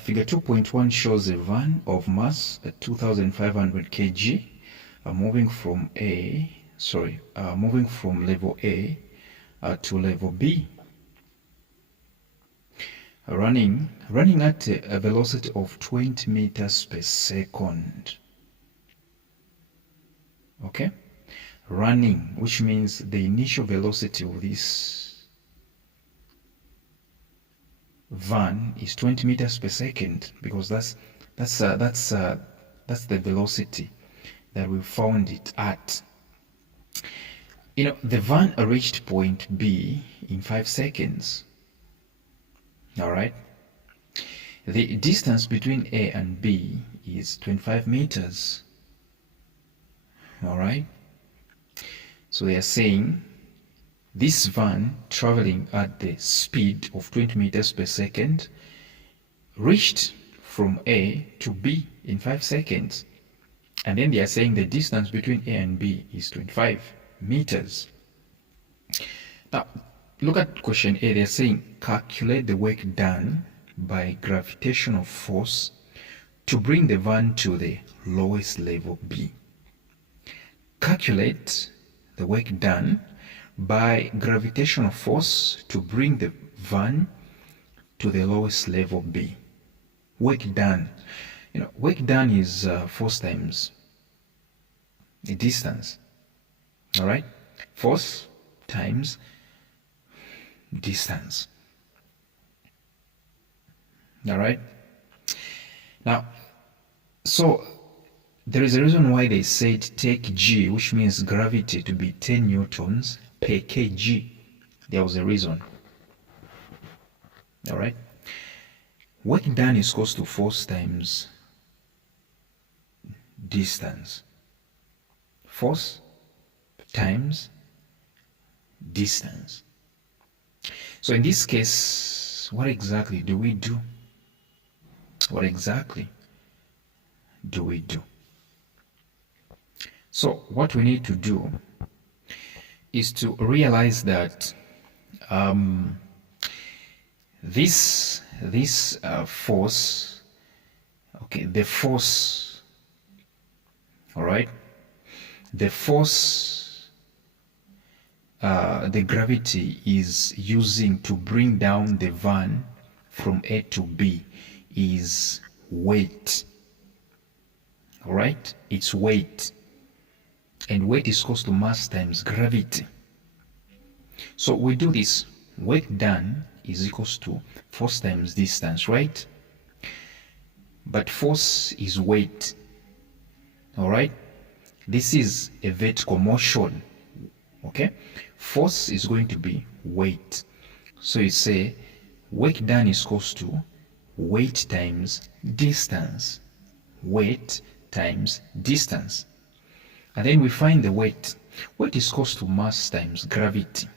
Figure 2.1 shows a van of mass at 2,500 kg moving from level A to level B, running at a velocity of 20 meters per second. Okay, running, which means the initial velocity of this van is 20 meters per second, because that's the velocity that we found it at. The van reached point B in 5 seconds. All right. The distance between A and B is 25 meters. All right. So they are saying this van traveling at the speed of 20 meters per second reached from A to B in 5 seconds. And then they are saying the distance between A and B is 25 meters. Now, look at question A. They're saying calculate the work done by gravitational force to bring the van to the lowest level B. Calculate the work done by gravitational force to bring the van to the lowest level B. Work done. Work done is force times the distance. All right? Force times distance. All right? Now, so there is a reason why they said take G, which means gravity, to be 10 newtons per kg. There was a reason. All right? Work done is equals to force times distance. Force times distance. So in this case, what exactly do we do? What exactly do we do? So what we need to do is to realize that this force, okay, the force, all right, the force the gravity is using to bring down the van from A to B is weight. All right, it's weight, and weight is equal to mass times gravity. So we do this. Work done is equals to force times distance, right? But force is weight. All right, this is a vertical motion. Okay, force is going to be weight. So you say work done is equals to weight times distance. Weight times distance. And then we find the weight. Weight is equals to mass times gravity.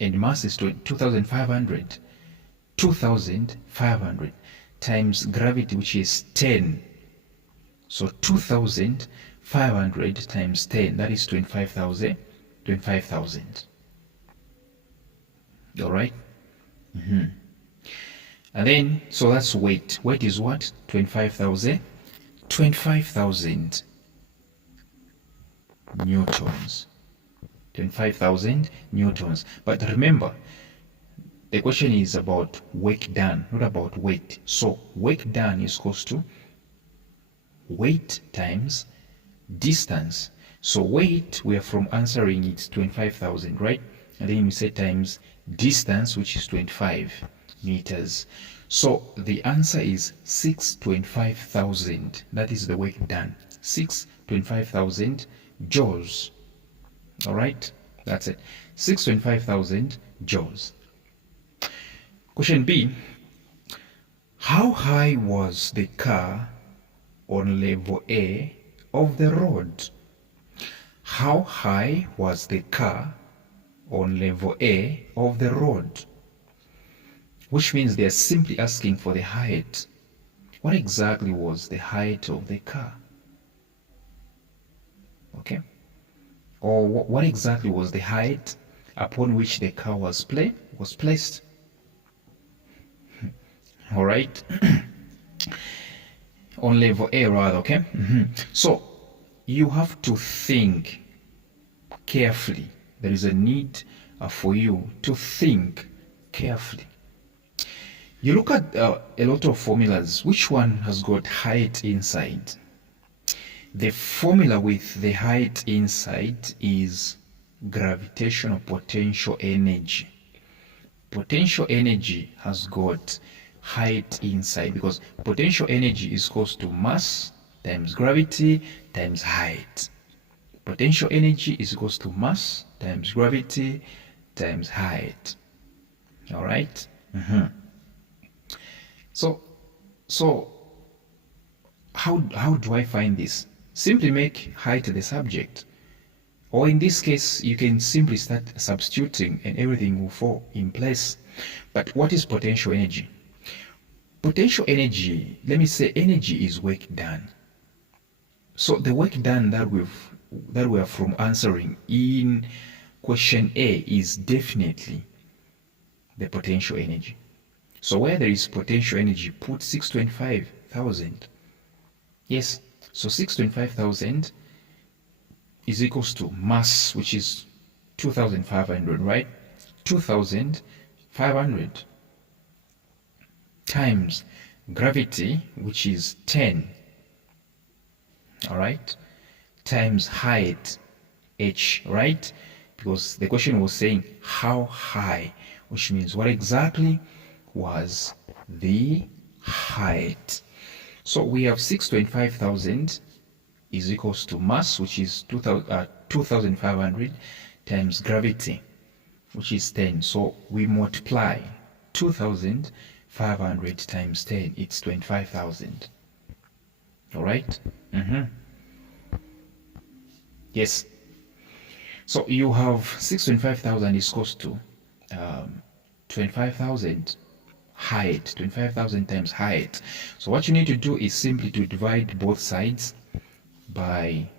And mass is 2,500. 2,500 times gravity, which is 10. So 2,500 times 10, that is 25,000. 25,000. All right? And then, so that's weight. Weight is what? 25,000. 25,000 newtons. 25,000 newtons. But remember, the question is about work done, not about weight. So work done is equals to weight times distance. So weight, we are from answering it's 25,000, right? And then we say times distance, which is 25 meters. So the answer is 625,000. That is the work done. 625,000 joules. All right, that's it. 625,000 joules. Question B. How high was the car on level A of the road? How high was the car on level A of the road? Which means they are simply asking for the height. What exactly was the height of the car? Okay. Or what exactly was the height upon which the car was placed? All right. On level A rather, okay? So you have to think carefully. There is a need for you to think carefully. You look at a lot of formulas. Which one has got height inside? The formula with the height inside is gravitational potential energy. Potential energy has got height inside because potential energy is equal to mass times gravity times height. Potential energy is equal to mass times gravity times height. All right. So how do I find this? Simply make height the subject. Or in this case, you can simply start substituting and everything will fall in place. But what is potential energy? Potential energy, let me say energy is work done. So the work done that we are from answering in question A is definitely the potential energy. So where there is potential energy, put 625,000. Yes, so 625,000 is equals to mass, which is 2,500, right? 2,500 times gravity, which is 10, all right, times height, h, right? Because the question was saying how high, which means what exactly was the height. So we have 625,000 is equals to mass, which is 2,500 times gravity, which is 10. So we multiply 2,500 times 10, it's 25,000. All right? Yes. So you have 625,000 is equals to 25,000 height, 25,000 times height. So what you need to do is simply to divide both sides by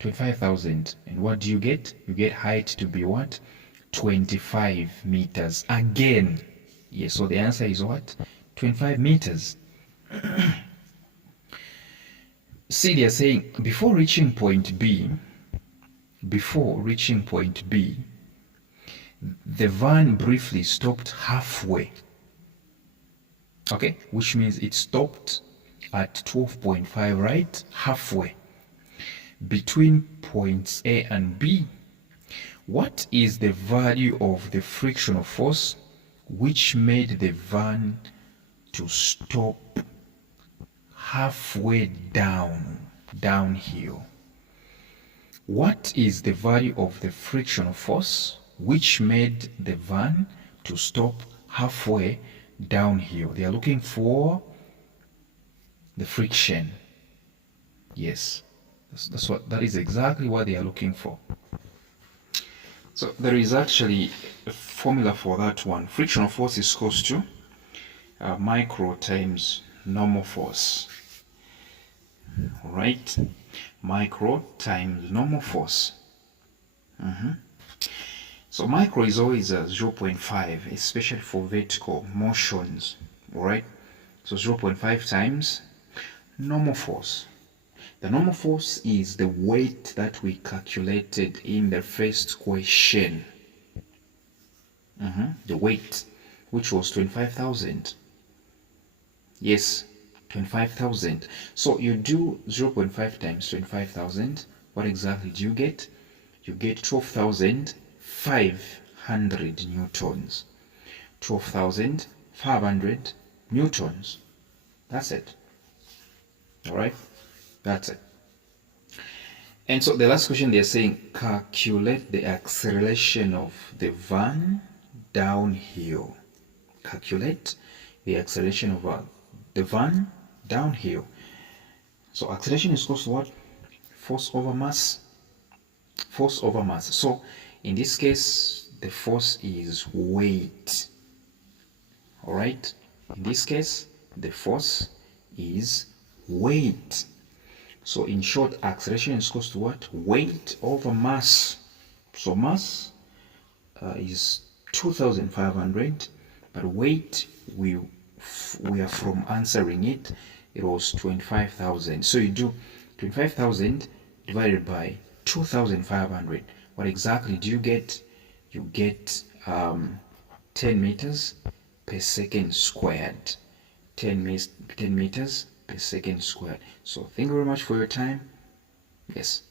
25,000. And what do you get? You get height to be what? 25 meters. Again. Yes, so the answer is what? 25 meters. See, they are saying before reaching point B, the van briefly stopped halfway. Okay, which means it stopped at 12.5, right? Halfway between points A and B. What is the value of the frictional force which made the van to stop halfway downhill? What is the value of the frictional force which made the van to stop halfway downhill? They are looking for the friction. Yes, that is exactly what they are looking for. So there is actually a formula for that one. Frictional force is equal to micro times normal force. All right, micro times normal force. So micro is always 0.5, especially for vertical motions. All right, so 0.5 times normal force. The normal force is the weight that we calculated in the first question. The weight, which was 25,000. Yes, 25,000. So you do 0.5 times 25,000. What exactly do you get? You get 12,500 newtons. 12,500 newtons. That's it. All right, that's it. And so the last question, they're saying calculate the acceleration of the van downhill. Calculate the acceleration of the van downhill. So acceleration is equal to what? Force over mass. Force over mass. So in this case, the force is weight. All right, in this case, the force is weight. So in short, acceleration is equal to what? Weight over mass. So mass is 2,500, but weight will we are from answering it, it was 25,000. So you do 25,000 divided by 2,500. What exactly do you get? You get 10 meters per second squared. 10 meters per second squared. So thank you very much for your time. Yes.